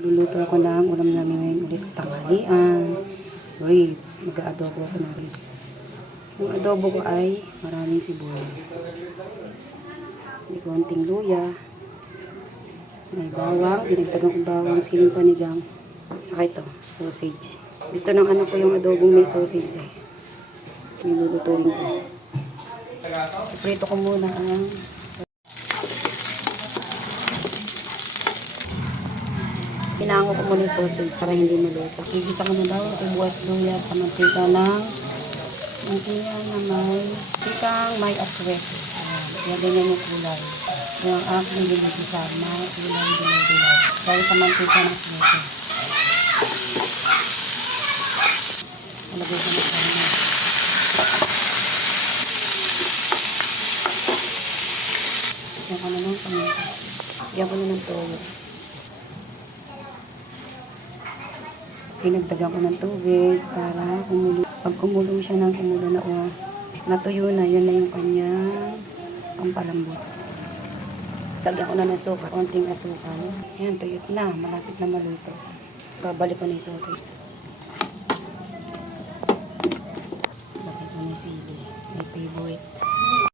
Luluto ako ng ulam namin ngayon ulit tanghalian. Ribs. Mag-aadobo ako ng ribs. Yung adobo ko ay maraming sibuyas. May konting luya. May bawang. Dinagdagan kong bawang, siling panigang. Saka ito, sausage. Gusto ng anak ko yung adobong may sausage eh. Nilulutuin ko. Prito ko muna ang pinango ko muna yung sausage para hindi malusak. Igisa ko na daw ito buwas luya sa mantika ng mantika na may aswet. Kaya ganyan yung kulay. Yung aking binigisa na kulay. Dahil sa mantika ng aswet. Malagay ko na sana. Yan ko na ng paminta. Yan ko na ng toyo. Dinagdagan ko ng tubig para kumulo. Pag kumulo siya ng kumulo na natuyo na, yan na yung kanyang pampalambot. Lagyan ko na ng suka, konting asukal. Yan, tuyot na. Malapit na maluto. Babalik ko na yung sausage. Lagay ko na yung sili. My favorite.